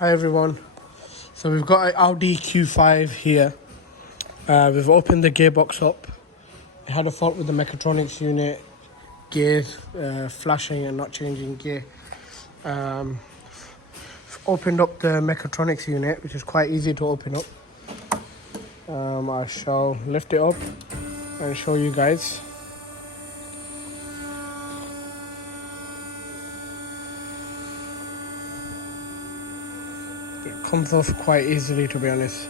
Hi everyone. So we've got an Audi Q5 here. We've opened the gearbox up. It had a fault with the mechatronics unit, gears flashing and not changing gear. Opened up the mechatronics unit, which is quite easy to open up. I shall lift it up and show you guys. It comes off quite easily, to be honest.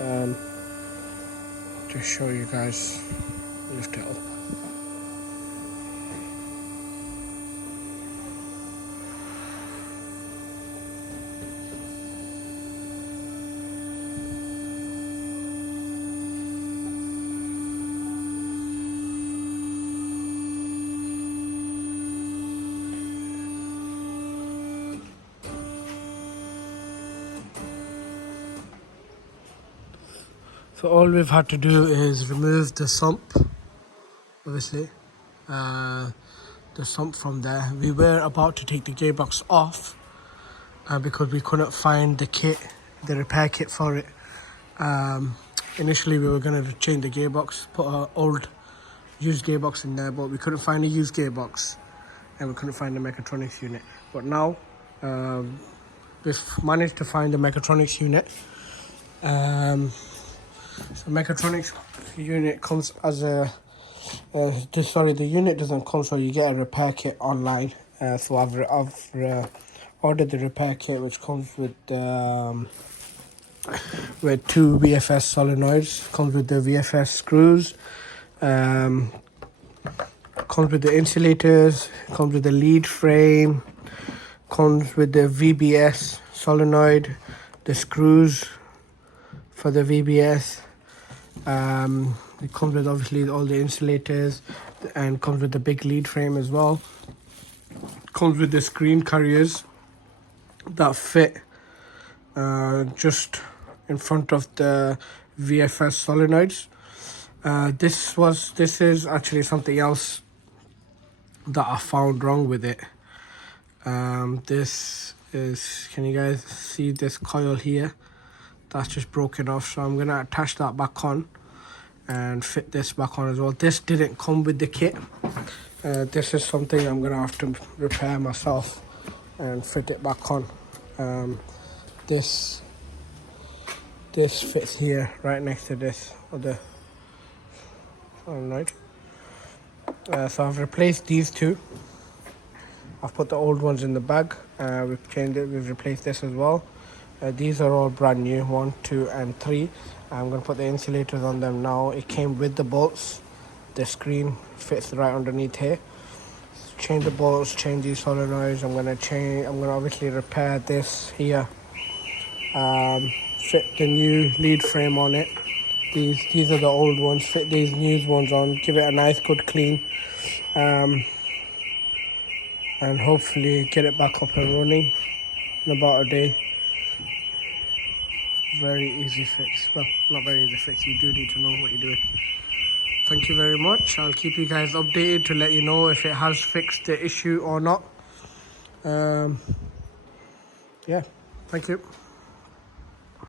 Just show you guys, lift it up. So all we've had to do is remove the sump, obviously, the sump from there. We were about to take the gearbox off because we couldn't find the kit, the repair kit for it. Initially we were going to change the gearbox, put an old used gearbox in there, but we couldn't find a used gearbox and we couldn't find the mechatronics unit. But now we've managed to find the mechatronics unit. So mechatronics unit comes as a the unit doesn't come, so you get a repair kit online. So I've ordered the repair kit, which comes with two VFS solenoids, comes with the VFS screws, comes with the insulators, comes with the lead frame, comes with the VBS solenoid, the screws for the VBS. It comes with obviously all the insulators and comes with the big lead frame as well. Comes with the screen carriers that fit just in front of the VFS solenoids. This is actually something else that I found wrong with it. This is, can you guys see this coil here? That's just broken off, so I'm gonna attach that back on and fit this back on as well. This didn't come with the kit. This is something I'm gonna have to repair myself and fit it back on. This fits here right next to this other solenoid. So I've replaced these two. I've put the old ones in the bag. We've changed it, we've replaced this as well. These are all brand new, 1, 2 and 3. I'm going to put the insulators on them now. It came with the bolts. The screen fits right underneath here. Change the bolts, change these solenoids. I'm going to obviously repair this here. Fit the new lead frame on it. These are the old ones. Fit these new ones on. Give it a nice good clean. And hopefully get it back up and running in about a day. Very easy fix. Well, not very easy fix. You do need to know what you're doing. Thank you very much. I'll keep you guys updated to let you know if it has fixed the issue or not. Yeah, thank you.